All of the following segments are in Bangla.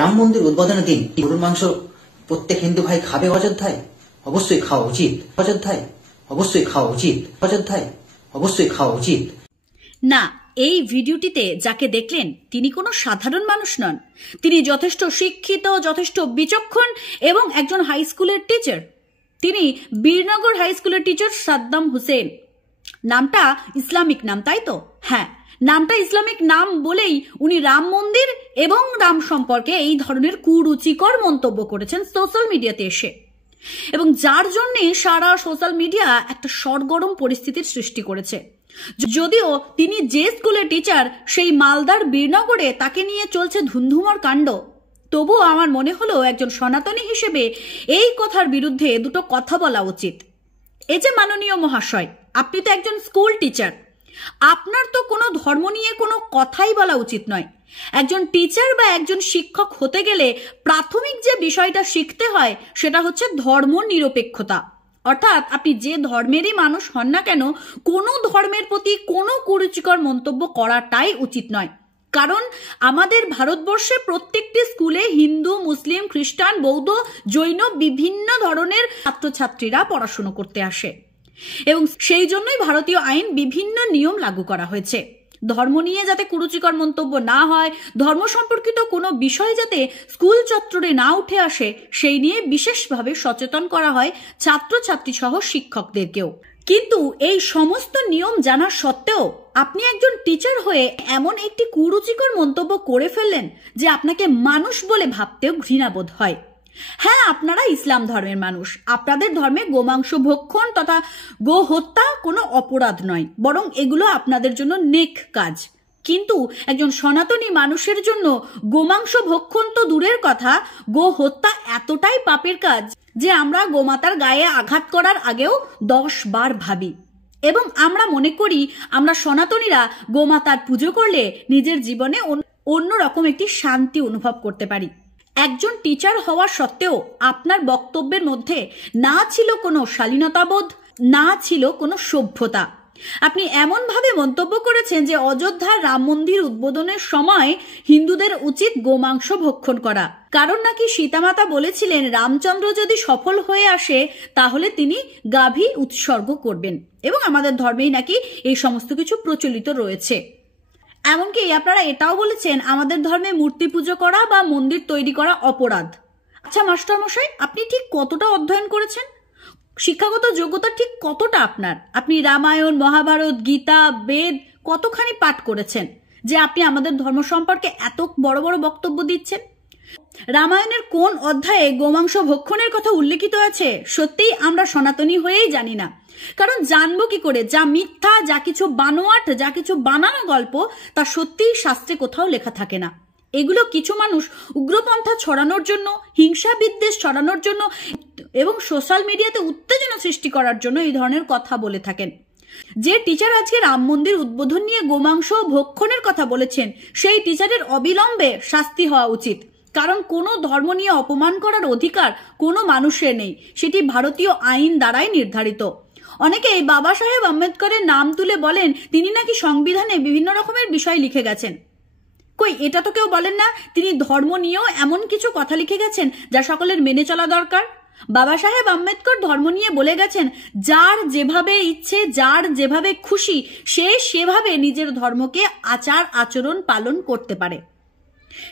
রাম মন্দির উদ্বোধনের দিন গরুর মাংস প্রত্যেক হিন্দু ভাই খাবে অযোধ্যায়? অবশ্যই খাওয়া উচিত। অযোধ্যায় অবশ্যই খাওয়া উচিত। অযোধ্যায় অবশ্যই খাওয়া উচিত। না, এই ভিডিওটিতে যাকে দেখলেন তিনি কোনো সাধারণ মানুষ নন। তিনি যথেষ্ট শিক্ষিত, যথেষ্ট বিচক্ষণ এবং একজন হাই স্কুলের টিচার। তিনি বীরনগর হাই স্কুলের টিচার সাদ্দাম হোসেন। নামটা ইসলামিক নাম, তাই তো? হ্যাঁ, নামটা ইসলামিক নাম বলেই উনি রাম মন্দির এবং রাম সম্পর্কে এই ধরনের কুরুচিকর মন্তব্য করেছেন সোশ্যাল মিডিয়াতে এসে, এবং যার জন্যে সারা সোশ্যাল মিডিয়া একটা সরগরম পরিস্থিতির সৃষ্টি করেছে। যদিও তিনি যে স্কুলের টিচার সেই মালদার বীরনগরে তাকে নিয়ে চলছে ধুন্ধুমার কাণ্ড, তবুও আমার মনে হলো একজন সনাতনী হিসেবে এই কথার বিরুদ্ধে দুটো কথা বলা উচিত। এই যে মাননীয় মহাশয়, আপনি তো একজন স্কুল টিচার, আপনার তো কোনো ধর্ম নিয়ে কোনো কথাই বলা উচিত নয়। একজন টিচার বা একজন শিক্ষক হতে গেলে প্রাথমিক যে বিষয়টা শিখতে হয় সেটা হচ্ছে ধর্ম নিরপেক্ষতা। অর্থাৎ আপনি যে ধর্মেরই মানুষ হন না কেন, কোনো ধর্মের প্রতি কোনো কুরুচিকর মন্তব্য করাটাই উচিত নয়। কারণ আমাদের ভারতবর্ষে প্রত্যেকটি স্কুলে হিন্দু, মুসলিম, খ্রিস্টান, বৌদ্ধ, জৈন বিভিন্ন ধরনের ছাত্রছাত্রীরা পড়াশুনো করতে আসে, এবং সেই জন্যই ভারতীয় আইন বিভিন্ন নিয়ম লাগু করা হয়েছে। ধর্ম নিয়ে যাতে কুরুচিকর মন্তব্য না হয়, ধর্ম সম্পর্কিত কোনো বিষয় যাতে স্কুল চত্বরে না উঠে আসে, সেই নিয়ে বিশেষভাবে সচেতন করা হয় ছাত্রছাত্রী সহ শিক্ষকদেরকেও। কিন্তু এই সমস্ত নিয়ম জানা সত্ত্বেও আপনি একজন টিচার হয়ে এমন একটি কুরুচিকর মন্তব্য করে ফেললেন যে আপনাকে মানুষ বলে ভাবতেও ঘৃণাবোধ হয়। হ্যাঁ, আপনারা ইসলাম ধর্মের মানুষ, আপনাদের ধর্মে গোমাংস ভক্ষণ তথা গো হত্যা কোনো অপরাধ নয়, বরং এগুলো আপনাদের জন্য নেক কাজ। কিন্তু একজন সনাতনী মানুষের জন্য গোমাংস ভক্ষণ তো দূরের কথা, গো হত্যা এতটাই পাপের কাজ যে আমরা গোমাতার গায়ে আঘাত করার আগেও 10 বার ভাবি। এবং আমরা মনে করি আমরা সনাতনীরা গোমাতার পুজো করলে নিজের জীবনে অন্যরকম একটি শান্তি অনুভব করতে পারি। একজন টিচার হওয়া সত্ত্বেও আপনার বক্তব্যের মধ্যে না ছিল কোনো শালীনতাবোধ, না ছিল কোনো সভ্যতা। আপনি এমনভাবে মন্তব্য করেছেন যে অযোধ্যার রাম মন্দির উদ্বোধনের সময় হিন্দুদের উচিত গোমাংস ভক্ষণ করা, কারণ নাকি সীতামাতা বলেছিলেন রামচন্দ্র যদি সফল হয়ে আসে তাহলে তিনি গাভী উৎসর্গ করবেন, এবং আমাদের ধর্মেই নাকি এই সমস্ত কিছু প্রচলিত রয়েছে। এমনকি আপনারা এটাও বলেছেন আমাদের ধর্মে মূর্তি পুজো করা বা মন্দির তৈরি করা অপরাধ। আচ্ছা মাস্টার মশাই, আপনি ঠিক কতটা অধ্যয়ন করেছেন? শিক্ষাগত যোগ্যতা ঠিক কতটা আপনার? আপনি রামায়ণ, মহাভারত, গীতা, বেদ কতখানি পাঠ করেছেন যে আপনি আমাদের ধর্ম সম্পর্কে এত বড় বড় বক্তব্য দিচ্ছেন? রামায়ণের কোন অধ্যায়ে গোমাংস ভক্ষণের কথা উল্লেখিত আছে সত্যিই আমরা সনাতনী হয়েই জানি না। কারণ জানবো কি করে? যা মিথ্যা, যা কিছু বানোয়াট, যা কিছু বানানো গল্প, তা সত্যিই শাস্ত্রে কোথাও লেখা থাকে না। এগুলো কিছু মানুষ উগ্রপন্থা ছড়ানোর জন্য, হিংসা বিদ্বেষ ছড়ানোর জন্য এবং সোশ্যাল মিডিয়াতে উত্তেজনা সৃষ্টি করার জন্য এই ধরনের কথা বলে থাকেন। যে টিচার আজকে রাম মন্দির উদ্বোধন নিয়ে গোমাংস ভক্ষণের কথা বলেছেন সেই টিচারের অবিলম্বে শাস্তি হওয়া উচিত। কারণ কোনো ধর্ম নিয়ে অপমান করার অধিকার কোনো মানুষের নেই, সেটি ভারতীয় আইন দ্বারাই নির্ধারিত। অনেকেই বাবা সাহেব আম্বেদকরের নাম তুলে বলেন তিনি নাকি সংবিধানে বিভিন্ন রকমের বিষয় লিখে গেছেন। কই, এটা তো কেউ বলেন না তিনি ধর্ম নিয়েও এমন কিছু কথা লিখে গেছেন যা সকলের মেনে চলা দরকার। বাবা সাহেব আম্বেদকর ধর্ম নিয়ে বলে গেছেন যার যেভাবে ইচ্ছে, যার যেভাবে খুশি সে সেভাবে নিজের ধর্মকে আচার আচরণ পালন করতে পারে।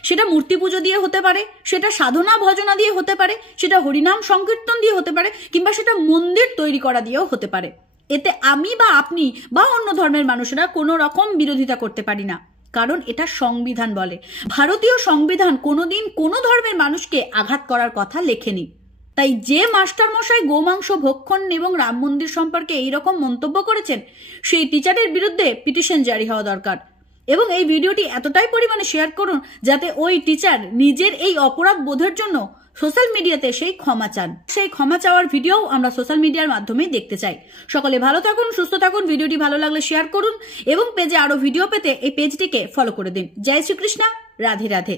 সেটা মূর্তি পুজো দিয়ে হতে পারে, সেটা সাধনা ভজনা দিয়ে হতে পারে, সেটা হরিনাম সংকীর্তন দিয়ে হতে পারে, কিংবা সেটা মন্দির তৈরি করা দিয়েও হতে পারে। এতে আমি বা আপনি বা অন্য ধর্মের মানুষেরা কোনো রকম বিরোধিতা করতে পারি না, কারণ এটা সংবিধান বলে। ভারতীয় সংবিধান কোনোদিন কোনো ধর্মের মানুষকে আঘাত করার কথা লেখেনি। তাই যে মাস্টার মশাই গোমাংস ভক্ষণ এবং রাম মন্দির সম্পর্কে এইরকম মন্তব্য করেছেন সেই টিচারের বিরুদ্ধে পিটিশন জারি হওয়া দরকার। এবং এই ভিডিওটি এতটাই পরিমাণে শেয়ার করুন যাতে ওই টিচার নিজের এই অপরাধ বোধের জন্য সোশ্যাল মিডিয়াতে সেই ক্ষমা চান। সেই ক্ষমা চাওয়ার ভিডিও আমরা সোশ্যাল মিডিয়ার মাধ্যমে দেখতে চাই। সকলে ভালো থাকুন, সুস্থ থাকুন। ভিডিওটি ভালো লাগলে শেয়ার করুন এবং পেজে আরো ভিডিও পেতে এই পেজটিকে ফলো করে দিন। জয় শ্রীকৃষ্ণ, রাধে রাধে।